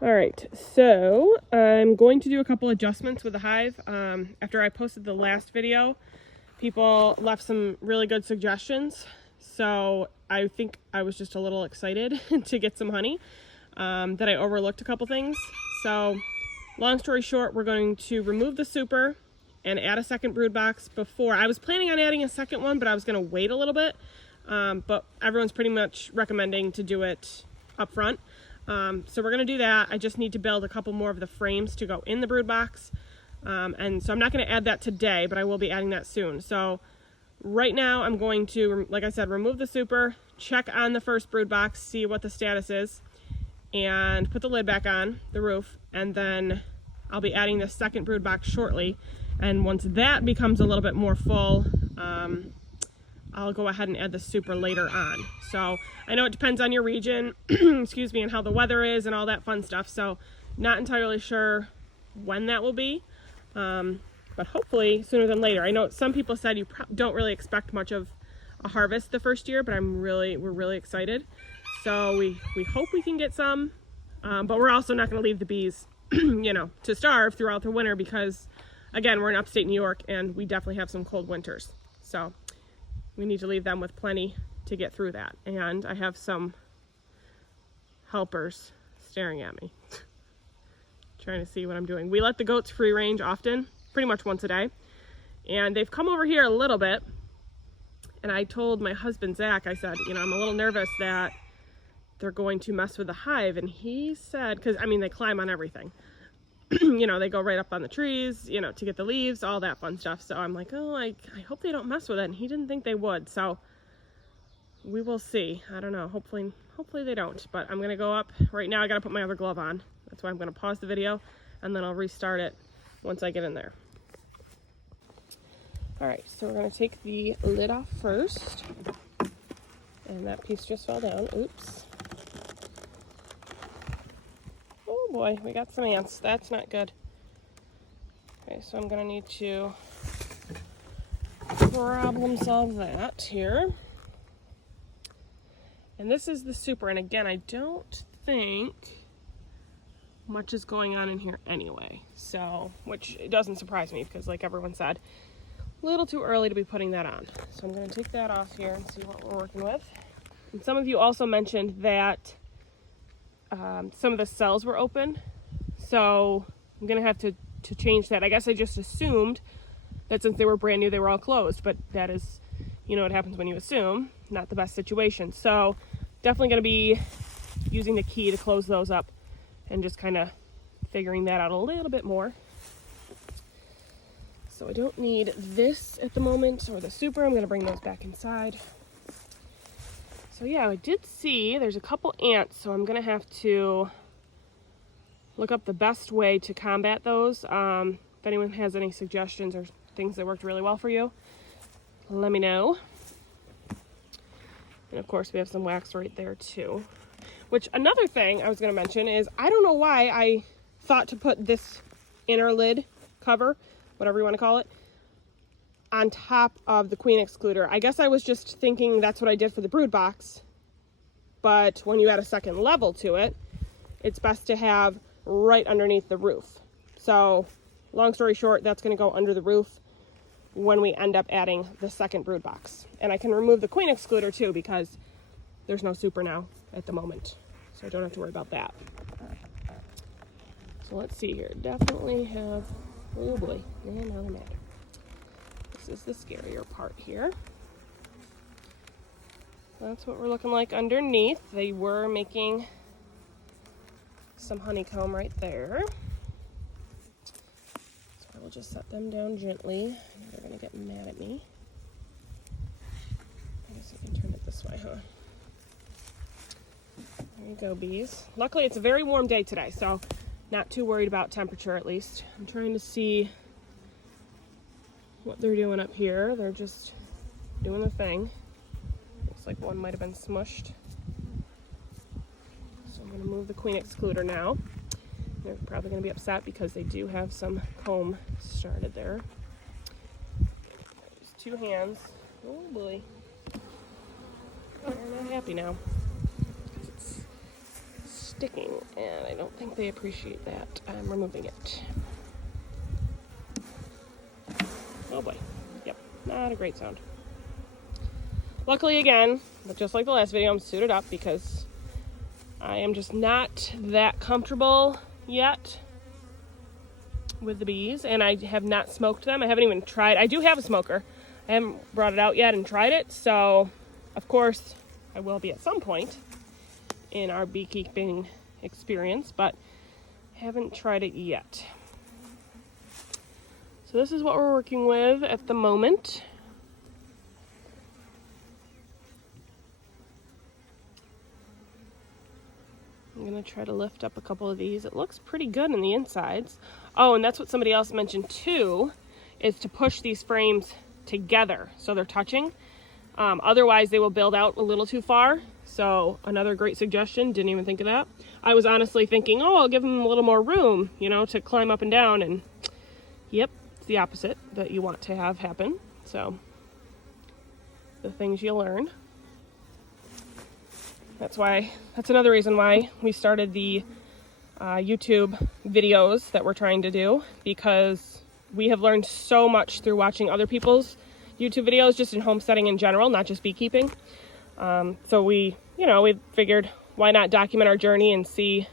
All right, so I'm going to do a couple adjustments with the hive. After I posted the last video, people left some really good suggestions. So I think I was just a little excited to get some honey, that I overlooked a couple things. So long story short, we're going to remove the super and add a second brood box before. I was planning on adding a second one, but I was going to wait a little bit. But everyone's pretty much recommending to do it up front. So we're going to do that. I just need to build a couple more of the frames to go in the brood box. And so I'm not going to add that today, but I will be adding that soon. So right now I'm going to, like I said, remove the super, check on the first brood box, see what the status is, and put the lid back on the roof. And then I'll be adding the second brood box shortly. And once that becomes a little bit more full, I'll go ahead and add the super later on. So I know it depends on your region, excuse me, and how the weather is and all that fun stuff. So not entirely sure when that will be, but hopefully sooner than later. I know some people said you don't really expect much of a harvest the first year, but we're really excited. So we hope we can get some, but we're also not going to leave the bees, to starve throughout the winter because, again, we're in upstate New York and we definitely have some cold winters. So we need to leave them with plenty to get through that. And I have some helpers staring at me, trying to see what I'm doing. We let the goats free range often, pretty much once a day. And they've come over here a little bit. And I told my husband, Zach, I said, I'm a little nervous that they're going to mess with the hive. And he said, because, they climb on everything. They go right up on the trees, to get the leaves, all that fun stuff. So I'm like, oh, I hope they don't mess with it. And he didn't think they would. So we will see. I don't know. Hopefully they don't. But I'm going to go up. Right now I got to put my other glove on. That's why I'm going to pause the video. And then I'll restart it once I get in there. All right. So we're going to take the lid off first. And that piece just fell down. Oops. Oh boy, we got some ants. That's not good. Okay, so I'm gonna need to problem solve that here. And this is the super, and again, I don't think much is going on in here anyway. So, which it doesn't surprise me because like everyone said, a little too early to be putting that on. So I'm gonna take that off here and see what we're working with. And some of you also mentioned that some of the cells were open, so I'm gonna have to change that. I guess I just assumed that since they were brand new, they were all closed, but that is, what happens when you assume, not the best situation. So definitely gonna be using the key to close those up and just kind of figuring that out a little bit more. So I don't need this at the moment, or the super. I'm gonna bring those back inside. So yeah, I did see there's a couple ants, so I'm gonna have to look up the best way to combat those. If anyone has any suggestions or things that worked really well for you, let me know. And of course we have some wax right there too. Which, another thing I was gonna mention is, I don't know why I thought to put this inner lid cover, whatever you wanna call it, on top of the queen excluder. I guess I was just thinking that's what I did for the brood box, but when you add a second level to it, it's best to have right underneath the roof. So long story short, that's going to go under the roof when we end up adding the second brood box. And I can remove the queen excluder too because there's no super now at the moment, so I don't have to worry about that. So let's see here. Definitely have, oh boy, and now they're mad. This is the scarier part here. That's what we're looking like underneath. They were making some honeycomb right there. So I will just set them down gently. They're gonna get mad at me. I guess I can turn it this way, huh? There you go, bees. Luckily, it's a very warm day today, so not too worried about temperature at least. I'm trying to see what they're doing up here. They're just doing the thing. Looks like one might have been smushed. So I'm going to move the queen excluder now. They're probably going to be upset because they do have some comb started there. There's two hands. Oh boy. They're not happy now. It's sticking, and I don't think they appreciate that. I'm removing it. Oh boy. Yep, not a great sound. Luckily again, but just like the last video, I'm suited up because I am just not that comfortable yet with the bees, and I have not smoked them. I haven't even tried. I do have a smoker. I haven't brought it out yet and tried it, so of course I will be at some point in our beekeeping experience, but haven't tried it yet. So this is what we're working with at the moment. I'm gonna try to lift up a couple of these. It looks pretty good in the insides. Oh, and that's what somebody else mentioned too, is to push these frames together so they're touching. Otherwise they will build out a little too far. So another great suggestion, didn't even think of that. I was honestly thinking, oh, I'll give them a little more room, you know, to climb up and down, and yep, it's the opposite that you want to have happen. So the things you learn. That's another reason why we started the YouTube videos that we're trying to do, because we have learned so much through watching other people's YouTube videos, just in homesteading in general, not just beekeeping. So we figured, why not document our journey and see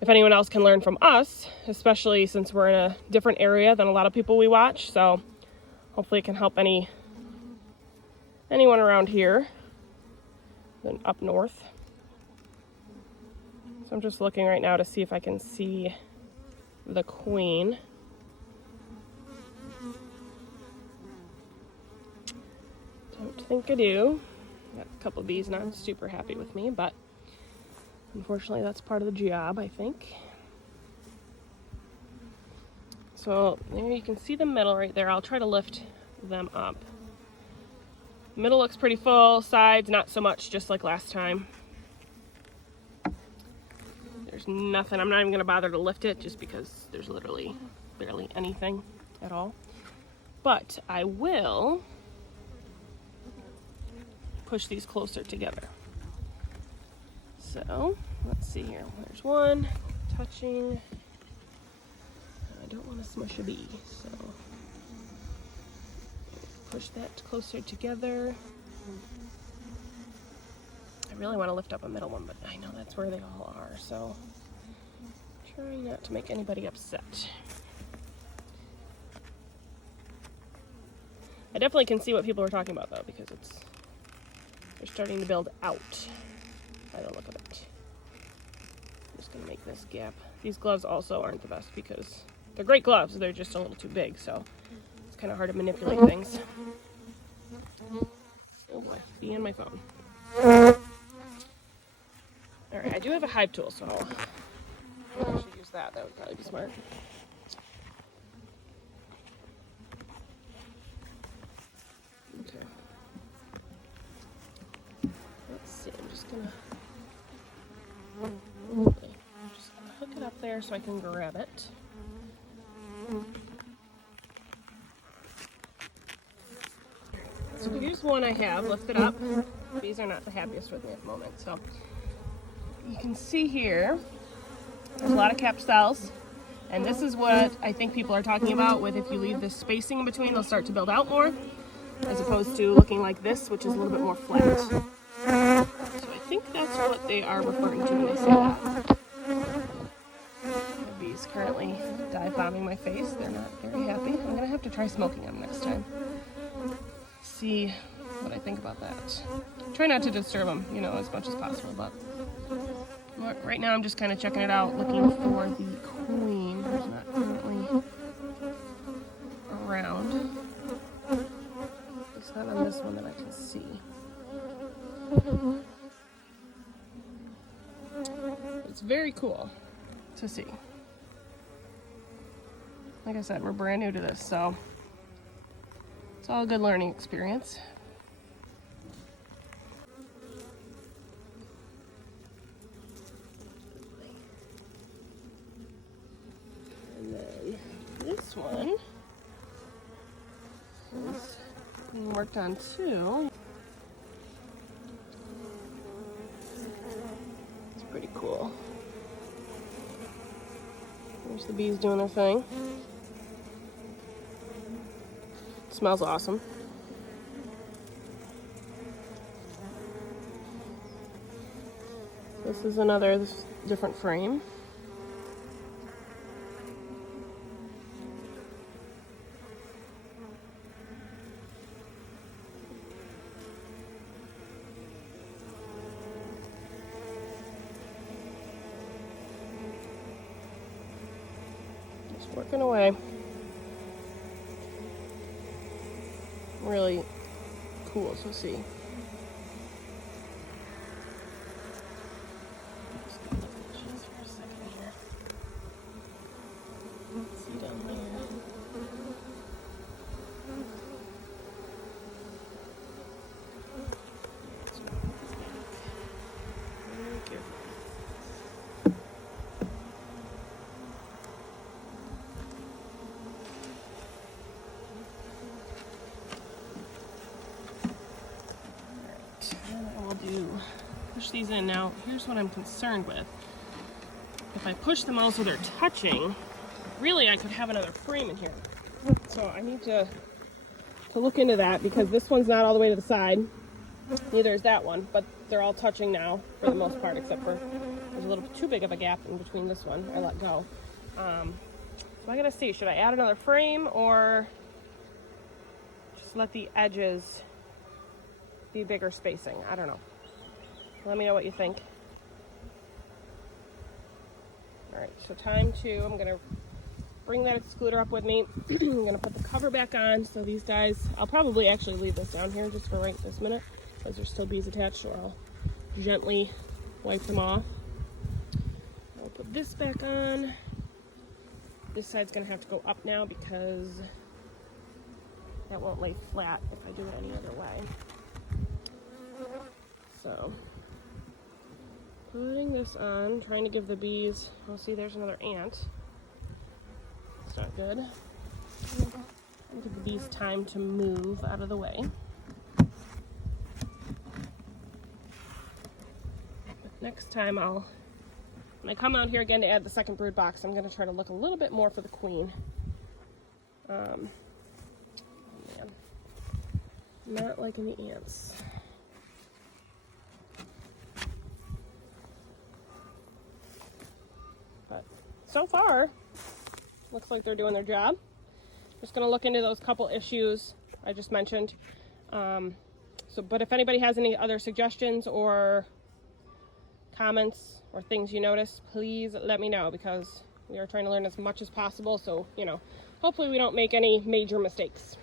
if anyone else can learn from us, especially since we're in a different area than a lot of people we watch. So hopefully it can help anyone around here than up north. So I'm just looking right now to see if I can see the queen. Don't think I do. Got a couple of bees not super happy with me, but unfortunately that's part of the job, I think. So there you can see the middle right there. I'll try to lift them up. Middle looks pretty full, sides not so much, just like last time. There's nothing, I'm not even gonna bother to lift it just because there's literally barely anything at all. But I will push these closer together. So let's see here. There's one touching. I don't want to smush a bee, so push that closer together. I really want to lift up a middle one, but I know that's where they all are, so trying not to make anybody upset. I definitely can see what people are talking about though, because they're starting to build out by the look of it. I'm just gonna make this gap. These gloves also aren't the best because they're great gloves, they're just a little too big, so it's kind of hard to manipulate things. Oh boy, be in my phone. Alright, I do have a hive tool, so I should use that. That would probably be smart. Okay. Let's see, I'm just gonna hook it up there so I can grab it. So here's one I have lifted up. These are not the happiest with me at the moment, so you can see here there's a lot of capped cells, and this is what I think people are talking about with if you leave this spacing in between, they'll start to build out more, as opposed to looking like this, which is a little bit more flat. So I think that's what they are referring to when they say that. The bees currently dive bombing my face. They're not very happy. I'm gonna have to try smoking them next time. See what I think about that. Try not to disturb them, as much as possible, but right now I'm just kind of checking it out, looking for the queen, who's not currently around. It's not on this one that I can see. It's very cool to see. Like I said, we're brand new to this, so it's all a good learning experience. And then this one is being worked on too. It's pretty cool. There's the bees doing their thing. It smells awesome. This is another different frame. Just working away. Really cool to see. Push these in. Now, here's what I'm concerned with. If I push them out so they're touching, really I could have another frame in here. So I need to look into that, because this one's not all the way to the side. Neither is that one, but they're all touching now for the most part, except for there's a little too big of a gap in between this one. I let go. So I gotta see, should I add another frame or just let the edges be bigger spacing? I don't know. Let me know what you think. All right, so I'm gonna bring that excluder up with me. I'm gonna put the cover back on. So these guys, I'll probably actually leave this down here just for right this minute, because there's still bees attached, so I'll gently wipe them off. I'll put this back on. This side's gonna have to go up now because that won't lay flat if I do it any other way. So, putting this on, trying to give the bees, oh, see, there's another ant. That's not good. I'll give the bees time to move out of the way. But next time when I come out here again to add the second brood box, I'm going to try to look a little bit more for the queen. Oh man, not liking the ants. But so far, looks like they're doing their job. Just going to look into those couple issues I just mentioned. But if anybody has any other suggestions or comments or things you notice, please let me know, because we are trying to learn as much as possible. So, hopefully we don't make any major mistakes.